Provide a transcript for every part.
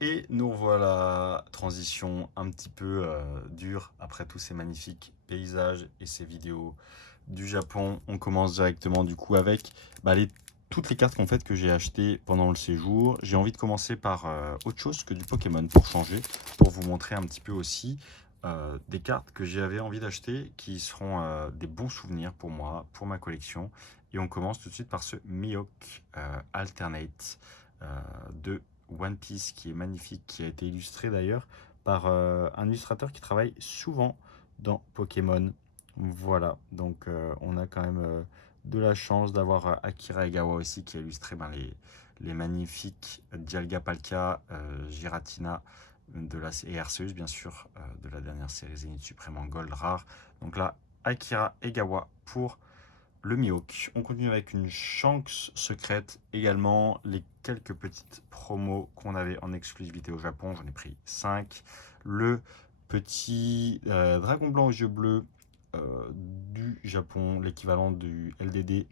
Et nous revoilà, transition un petit peu dure après tous ces magnifiques paysages et ces vidéos du Japon. On commence directement du coup avec toutes les cartes qu'en fait que j'ai achetées pendant le séjour. J'ai envie de commencer par autre chose que du Pokémon pour changer, pour vous montrer un petit peu aussi des cartes que j'avais envie d'acheter qui seront des bons souvenirs pour moi, pour ma collection. Et on commence tout de suite par ce Mihawk Alternate de One Piece qui est magnifique, qui a été illustré d'ailleurs par un illustrateur qui travaille souvent dans Pokémon. Voilà, donc on a quand même de la chance d'avoir Akira Egawa aussi qui a illustré les magnifiques Dialga Palkia, Giratina et Arceus bien sûr, de la dernière série Zénith Suprême en Gold rare. Donc là, Akira Egawa pour le Mihawk. On continue avec une chance secrète également. Les quelques petites promos qu'on avait en exclusivité au Japon, j'en ai pris 5. Le petit dragon blanc aux yeux bleus du Japon, l'équivalent du LDD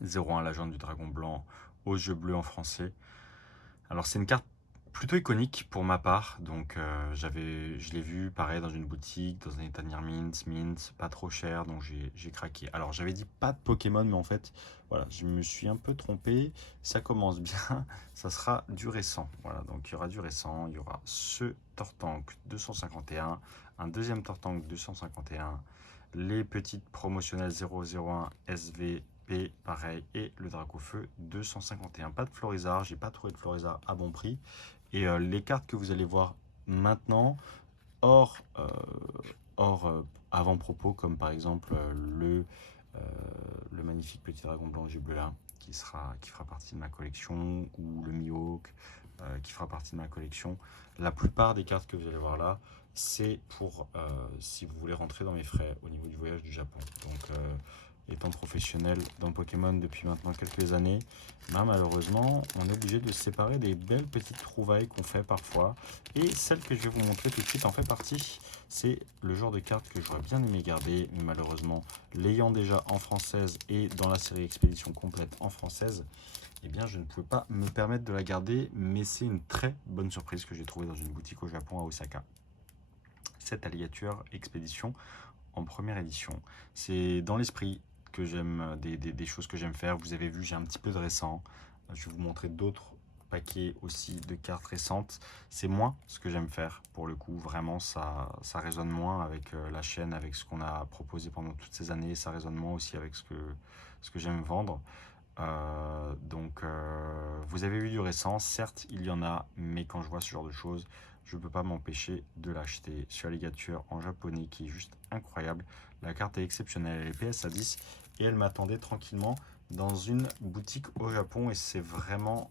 01, l'agent du dragon blanc aux yeux bleus en français. Alors c'est une carte plutôt iconique pour ma part, donc je l'ai vu pareil dans une boutique, dans un état mint, pas trop cher, donc j'ai craqué. Alors j'avais dit pas de Pokémon, mais en fait, voilà, je me suis un peu trompé, ça commence bien, ça sera du récent. Voilà, donc il y aura du récent, il y aura ce Tortank 251, un deuxième Tortank 251, les petites promotionnelles 001 SV pareil, et le Dracofeu 251. Pas de Florizard, j'ai pas trouvé de Florizard à bon prix. Et les cartes que vous allez voir maintenant, hors, avant-propos, comme par exemple euh, le magnifique petit dragon blanc là qui fera partie de ma collection, ou le Mihawk, qui fera partie de ma collection. La plupart des cartes que vous allez voir là, c'est pour si vous voulez rentrer dans mes frais au niveau du voyage du Japon. Donc, étant professionnel dans Pokémon depuis maintenant quelques années, malheureusement, on est obligé de se séparer des belles petites trouvailles qu'on fait parfois. Et celle que je vais vous montrer tout de suite en fait partie. C'est le genre de carte que j'aurais bien aimé garder, mais malheureusement, l'ayant déjà en française et dans la série Expédition complète en française, eh bien, je ne pouvais pas me permettre de la garder, mais c'est une très bonne surprise que j'ai trouvée dans une boutique au Japon à Osaka. Cette alligator Expédition en première édition. C'est dans l'esprit que j'aime, des choses que j'aime faire. Vous avez vu, j'ai un petit peu de récent. Je vais vous montrer d'autres paquets aussi de cartes récentes. C'est moins ce que j'aime faire. Pour le coup, vraiment, ça résonne moins avec la chaîne, avec ce qu'on a proposé pendant toutes ces années. Ça résonne moins aussi avec ce que j'aime vendre. Vous avez vu du récent, certes il y en a, mais quand je vois ce genre de choses, je ne peux pas m'empêcher de l'acheter. Sur Alligator en japonais qui est juste incroyable. La carte est exceptionnelle, elle est PS à 10 et elle m'attendait tranquillement dans une boutique au Japon et c'est vraiment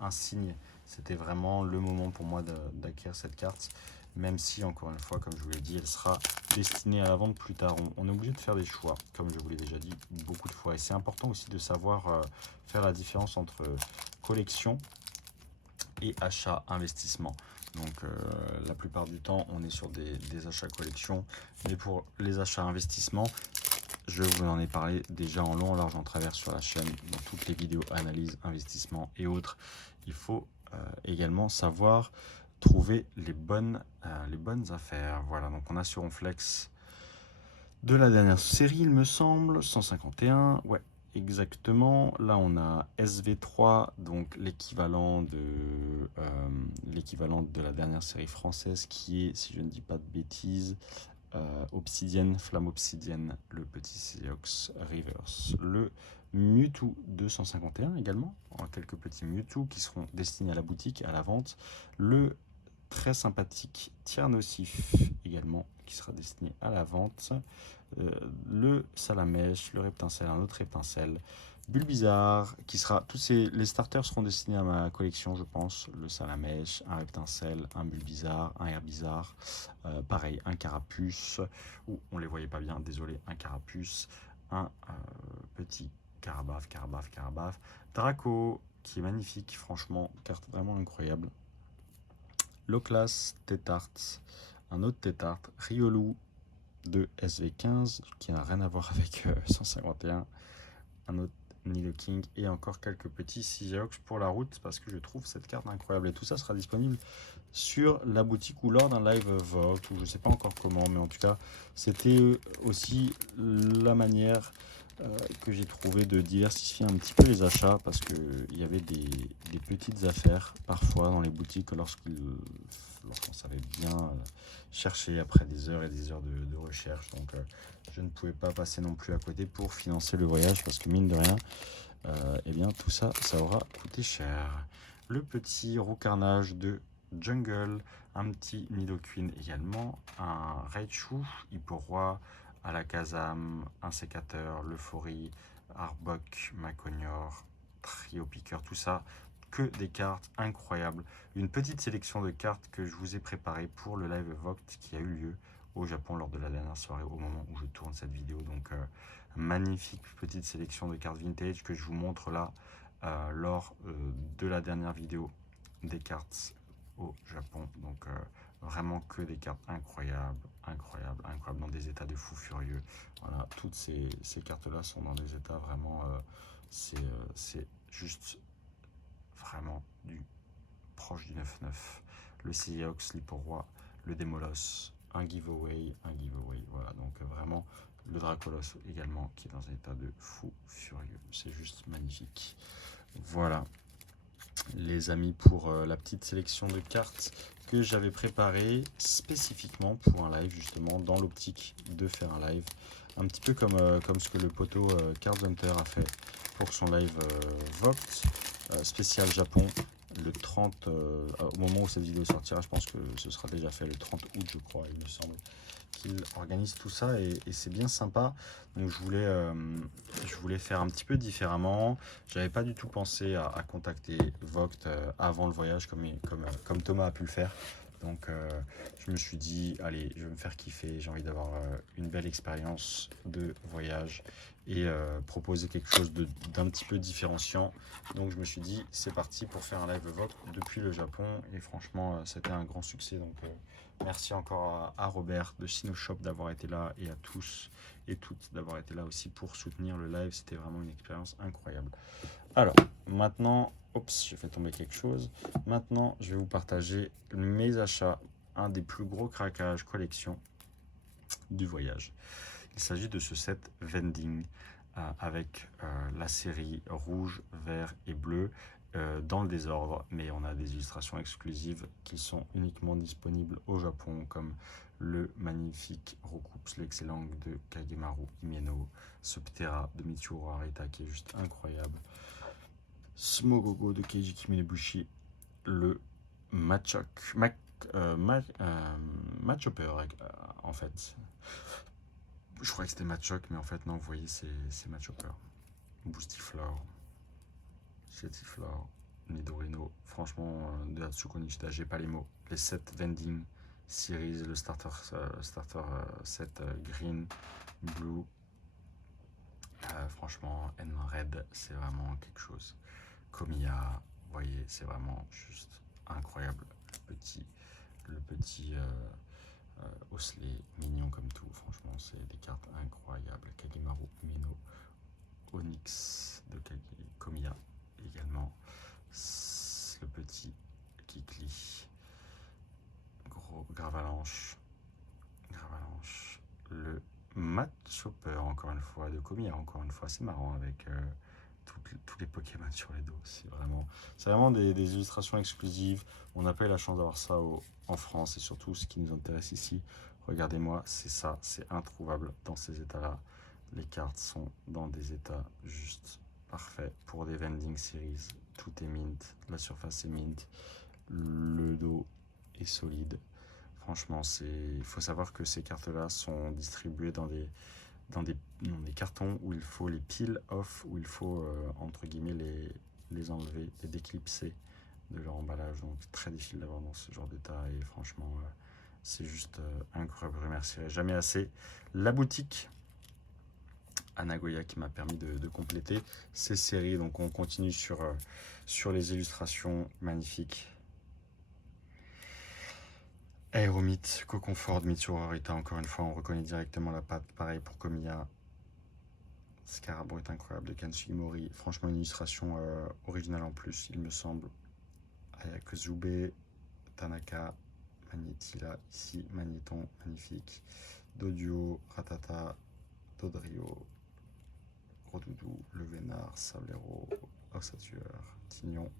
un signe. C'était vraiment le moment pour moi d'acquérir cette carte, même si, encore une fois, comme je vous l'ai dit, elle sera destinée à la vente plus tard. On est obligé de faire des choix, comme je vous l'ai déjà dit beaucoup de fois. Et c'est important aussi de savoir faire la différence entre collection et achat investissement. Donc la plupart du temps, on est sur des achats collection, mais pour les achats investissement, je vous en ai parlé déjà en long, en large, en travers sur la chaîne, dans toutes les vidéos analyse, investissement et autres. Il faut également savoir trouver les bonnes affaires. Voilà, donc on a sur Onflex de la dernière série, il me semble, 151. Ouais, exactement. Là, on a SV3, donc l'équivalent de la dernière série française qui est, si je ne dis pas de bêtises, Obsidienne, Flamme Obsidienne, le petit Seox Reverse, le Mewtwo 251 également, quelques petits Mewtwo qui seront destinés à la boutique, à la vente, le très sympathique Tiernosif également qui sera destiné à la vente, le Salamèche, le Reptincelle, un autre Reptincelle, Bulbizarre qui sera, les starters seront destinés à ma collection je pense, le Salamèche, un Reptincelle, un Bulbizarre, un Herbizarre, pareil un Carapuce, ou on les voyait pas bien, désolé, un Carapuce, un petit Carabaf, Draco qui est magnifique, franchement, carte vraiment incroyable. Loclas, Tétart, un autre Tétart, Riolu de SV15 qui n'a rien à voir avec 151, un autre Nidoking et encore quelques petits Seahawks pour la route parce que je trouve cette carte incroyable. Et tout ça sera disponible sur la boutique ou lors d'un live vote ou je sais pas encore comment, mais en tout cas c'était aussi la manière que j'ai trouvé de diversifier un petit peu les achats parce qu'il y avait des petites affaires parfois dans les boutiques lorsqu'on savait bien chercher après des heures et des heures de recherche. Donc je ne pouvais pas passer non plus à côté pour financer le voyage parce que mine de rien, eh bien tout ça, ça aura coûté cher. Le petit Roucarnage de Jungle, un petit Nidoqueen également, un Raichu, Hipporoi, Alakazam, un sécateur, l'Euphorie, Arbok, Maconior, Trio Piqueur, tout ça, que des cartes incroyables. Une petite sélection de cartes que je vous ai préparées pour le live Voct qui a eu lieu au Japon lors de la dernière soirée au moment où je tourne cette vidéo. Donc magnifique petite sélection de cartes vintage que je vous montre là lors de la dernière vidéo des cartes au Japon. Donc vraiment que des cartes incroyables, incroyables, incroyables, dans des états de fou furieux. Voilà, toutes ces cartes-là sont dans des états vraiment, c'est juste vraiment du proche du 9-9. Le Seahawks, l'Hipporoi, le Demolos, un giveaway, voilà, donc vraiment le Dracolos également qui est dans un état de fou furieux. C'est juste magnifique. Voilà les amis pour la petite sélection de cartes que j'avais préparée spécifiquement pour un live justement dans l'optique de faire un live un petit peu comme ce que le poteau Card Hunter a fait pour son live Voct spécial Japon le 30 au moment où cette vidéo sortira. Je pense que ce sera déjà fait le 30 août je crois, il me semble qu'il organise tout ça et c'est bien sympa. Donc je voulais faire un petit peu différemment. J'avais pas du tout pensé à contacter Voct avant le voyage comme Thomas a pu le faire. Donc je me suis dit allez, je vais me faire kiffer, j'ai envie d'avoir une belle expérience de voyage et proposer quelque chose d'un petit peu différenciant. Donc je me suis dit c'est parti pour faire un live Voct depuis le Japon et franchement c'était un grand succès. Donc merci encore à Robert de Shop d'avoir été là et à tous et toutes d'avoir été là aussi pour soutenir le live. C'était vraiment une expérience incroyable. Alors, maintenant, oups, j'ai fait tomber quelque chose. Maintenant, je vais vous partager mes achats, un des plus gros craquages collection du voyage. Il s'agit de ce set Vending avec la série rouge, vert et bleu dans le désordre, mais on a des illustrations exclusives qui sont uniquement disponibles au Japon, comme le magnifique Rokups, l'excellent de Kagemaru Himeno, ce Ptera de Michiru Harita qui est juste incroyable, Smogogo de Keiji Kiminebushi, le Machop en fait. Je crois que c'était Machoc, mais en fait non, vous voyez, c'est Machopper. Boostiflore, Chetiflore, Nidorino. Franchement, de Hatsuko Nishida, j'ai pas les mots. Les 7 Vending Series, le starter set Green, Blue. Franchement, Red, c'est vraiment quelque chose. Komiya, vous voyez, c'est vraiment juste incroyable. Le petit Osley, mignon comme tout. Franchement, c'est des cartes incroyables. Kagemaru Mino, Onyx de Komiya également. Le petit Kikli, gros Gravalanche, le Machopper encore une fois de Komiya, encore une fois, c'est marrant avec tous les Pokémon sur les dos. C'est vraiment des illustrations exclusives. On n'a pas eu la chance d'avoir ça en France et surtout ce qui nous intéresse ici. Regardez-moi, c'est ça, c'est introuvable dans ces états-là. Les cartes sont dans des états juste parfaits pour des vending series. Tout est mint, la surface est mint, le dos est solide. Franchement, il faut savoir que ces cartes-là sont distribuées dans des cartons où il faut les peel off, où il faut entre guillemets les enlever, les déclipser de leur emballage. Donc très difficile d'avoir dans ce genre d'état et franchement c'est juste incroyable. Je remercierai jamais assez la boutique à Nagoya qui m'a permis de compléter ces séries. Donc on continue sur les illustrations magnifiques. Aéromite, Coconfort, Michiru Harita, encore une fois, on reconnaît directement la patte. Pareil pour Komiya. Scarabro est incroyable de Ken Sugimori. Franchement, une illustration originale en plus, il me semble. Ayakazube, Tanaka, Magnetti là, ici, Magnéton, magnifique. Dodio, Ratata, Dodrio, Gros-Doudou, Le Vénard, Sablero, Ossature, Tignon.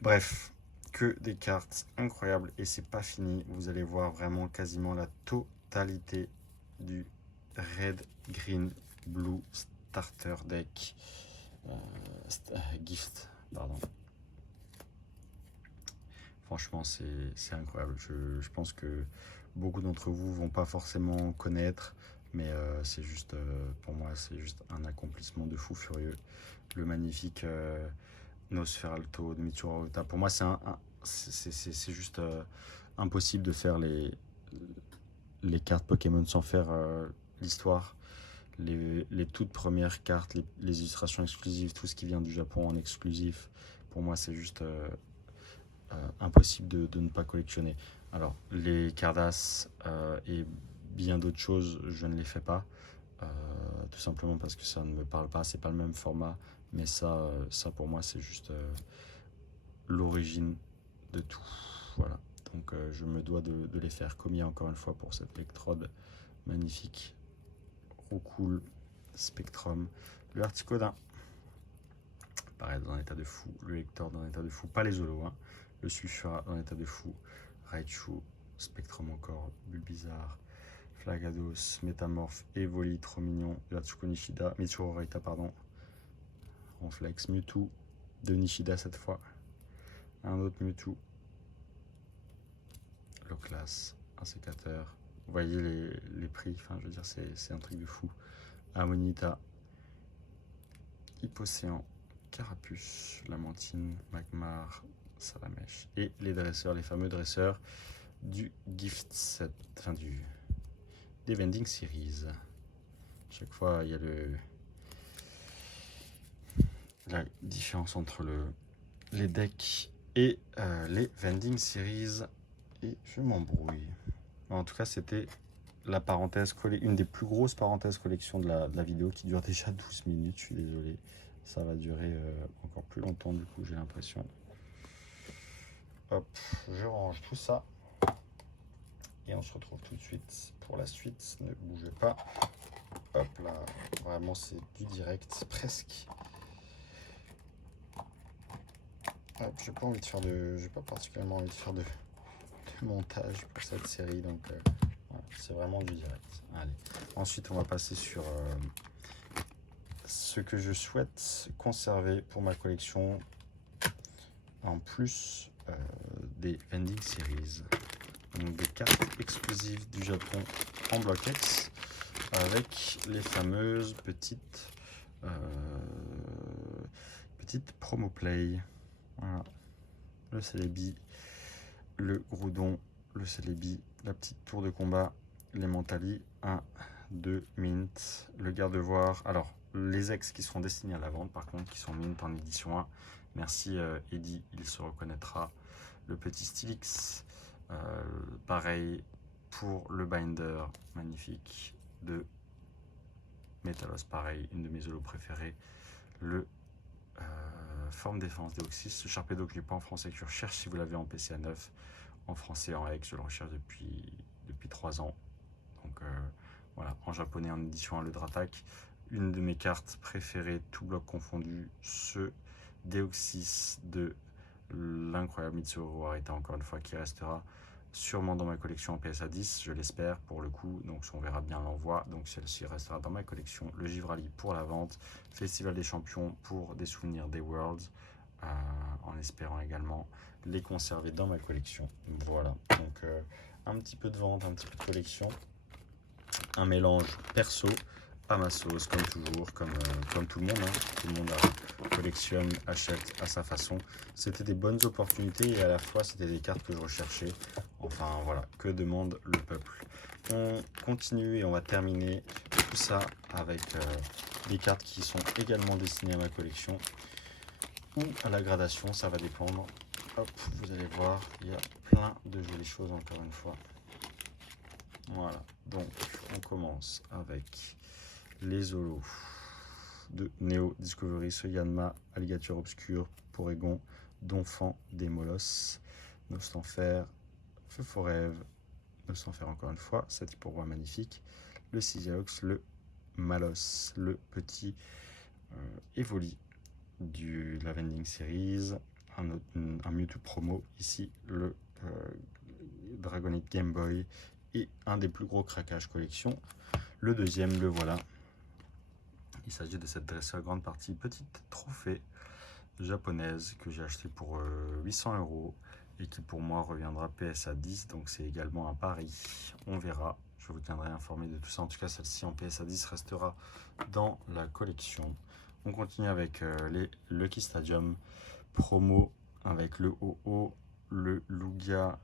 Bref, que des cartes incroyables et c'est pas fini. Vous allez voir vraiment quasiment la totalité du Red, Green, Blue Starter Deck. Gift, pardon. Franchement, c'est incroyable. Je pense que beaucoup d'entre vous vont pas forcément connaître, mais c'est juste, pour moi, c'est juste un accomplissement de fou furieux. Le magnifique Nosferalto de Michiro Hotta. Pour moi, c'est juste impossible de faire les cartes Pokémon sans faire l'histoire. Les toutes premières cartes, les illustrations exclusives, tout ce qui vient du Japon en exclusif, pour moi, c'est juste impossible de ne pas collectionner. Alors, les Cardass et bien d'autres choses, je ne les fais pas. Tout simplement parce que ça ne me parle pas, c'est pas le même format, mais ça pour moi c'est juste l'origine de tout. Voilà, donc je me dois de les faire. Commis encore une fois pour cette électrode magnifique. Roucoule, Spectrum, le Articodin, pareil dans un état de fou, le Lector dans un état de fou, pas les Zolos, hein. Le Sulfura dans un état de fou, Raichu, Spectrum encore, Bulbizarre, Flagados, Métamorphe, Evoli, trop mignon, Yatsuko Nishida, Mitsuru Reita, pardon, Ronflex, Mewtwo, de Nishida cette fois, un autre Mewtwo, Loclas, un sécateur, vous voyez les prix, enfin je veux dire c'est un truc de fou, Amonita, Hypocéan, Carapuce, Lamentine, Magmar, Salamèche, et les dresseurs, les fameux dresseurs du gift set, enfin des vending series. Chaque fois il y a la différence entre les decks et les vending series, et je m'embrouille. En tout cas, c'était la parenthèse, une des plus grosses parenthèses collection de la vidéo qui dure déjà 12 minutes. Je suis désolé, ça va durer encore plus longtemps du coup, j'ai l'impression. Hop, je range tout ça et on se retrouve tout de suite pour la suite. Ne bougez pas. Hop là, vraiment c'est du direct presque. J'ai pas envie de faire j'ai pas particulièrement envie de faire de montage pour cette série, donc voilà, c'est vraiment du direct. Allez, ensuite on va passer sur ce que je souhaite conserver pour ma collection en plus des vending series, donc des cartes exclusives du Japon en bloc X avec les fameuses petites promo play. Voilà, le Celebi, le Groudon, le Celebi, la petite tour de combat, les Mentali, 1, 2, mint, le Gardevoir. Alors, les ex qui seront destinés à la vente, par contre, qui sont mint en édition 1. Merci Eddy, il se reconnaîtra. Le petit Stylix, pareil pour le binder, magnifique, de Metalos, pareil, une de mes holos préférées. Le forme défense Deoxys, le Sharpedo que je n'ai pas en français, que je recherche si vous l'avez en PCA 9, en français en X, je le recherche depuis 3 ans. Donc voilà, en japonais en édition 1, le Dratak. Une de mes cartes préférées, tout bloc confondu, ce Deoxys de l'incroyable Mitsuru Arita, encore une fois, qui restera sûrement dans ma collection en PSA 10, je l'espère pour le coup, donc on verra bien l'envoi, donc celle-ci restera dans ma collection. Le Givrali pour la vente, Festival des Champions pour des souvenirs des Worlds, en espérant également les conserver dans ma collection. Voilà, donc un petit peu de vente, un petit peu de collection, un mélange perso à ma sauce, comme toujours, comme tout le monde, hein. Tout le monde collectionne, achète à sa façon. C'était des bonnes opportunités et à la fois c'était des cartes que je recherchais. Enfin voilà, que demande le peuple. On continue et on va terminer tout ça avec des cartes qui sont également destinées à ma collection ou à la gradation, ça va dépendre. Hop, vous allez voir, il y a plein de jolies choses encore une fois. Voilà, donc on commence avec les holos. de Neo, Discovery, Soyanma, Alligator Obscur, Porygon, Donphan, Démolos, Nostanfer, Feu Forêve, Nostanfer encore une fois, Satipouroi magnifique, le Sigiaox, le Malos, le petit Evoli du la Vending Series, un Mewtwo promo ici, le Dragonite Game Boy et un des plus gros craquages collection. Le deuxième, le voilà. Il s'agit de cette dresseur grande partie petite trophée japonaise que j'ai acheté pour 800 € et qui pour moi reviendra PSA 10, donc c'est également un pari. On verra, je vous tiendrai informé de tout ça. En tout cas, celle-ci en PSA 10 restera dans la collection. On continue avec les Lucky Stadium promo avec le OO, le Lugia,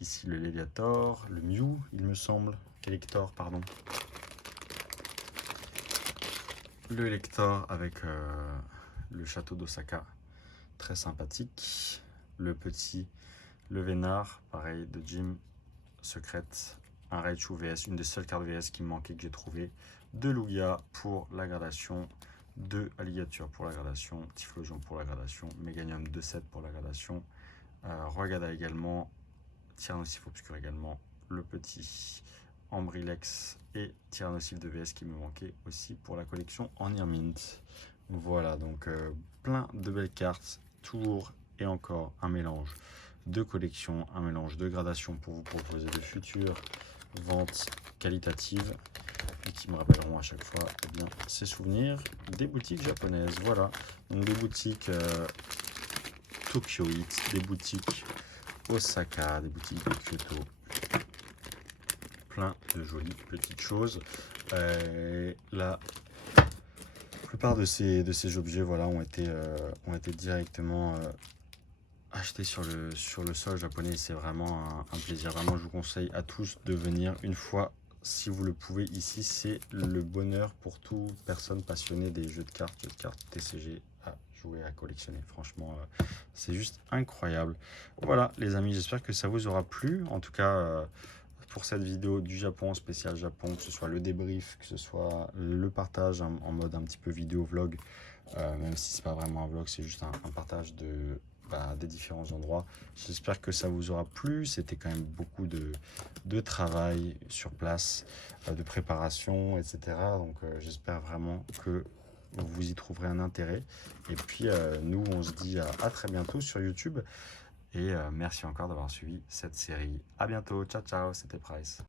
ici le Léviator, le Mew, il me semble, Elector, pardon. Le Elector avec le château d'Osaka, très sympathique. Le petit, le Vénard, pareil, de Gym secrète. Un Raichu VS, une des seules cartes VS qui me manquait que j'ai trouvé. De Lugia pour la gradation. De Alligator pour la gradation. Typhlosion pour la gradation. Meganium 2-7 pour la gradation. Rogada également. Tyrannosif Obscur également. Le petit Ambrilex et Tyrannosif de VS qui me manquait aussi pour la collection en Mint. Voilà, donc plein de belles cartes, toujours et encore un mélange de collection, un mélange de gradation pour vous proposer de futures ventes qualitatives et qui me rappelleront à chaque fois bien ces souvenirs des boutiques japonaises. Voilà, donc des boutiques Tokyoite, des boutiques Osaka, des boutiques de Kyoto. Plein de jolies petites choses. La plupart de ces objets voilà, ont été directement achetés sur le sol japonais. C'est vraiment un plaisir. Vraiment, je vous conseille à tous de venir une fois si vous le pouvez ici. C'est le bonheur pour toute personne passionnée des jeux de cartes TCG à jouer, à collectionner. Franchement, c'est juste incroyable. Voilà les amis, j'espère que ça vous aura plu. En tout cas, pour cette vidéo du Japon, spécial Japon, que ce soit le débrief, que ce soit le partage en mode un petit peu vidéo vlog, même si c'est pas vraiment un vlog, c'est juste un partage des différents endroits. J'espère que ça vous aura plu. C'était quand même beaucoup de travail sur place, de préparation, etc. Donc j'espère vraiment que vous y trouverez un intérêt. Et puis nous, on se dit à très bientôt sur YouTube. Et merci encore d'avoir suivi cette série. À bientôt, ciao ciao, c'était Price.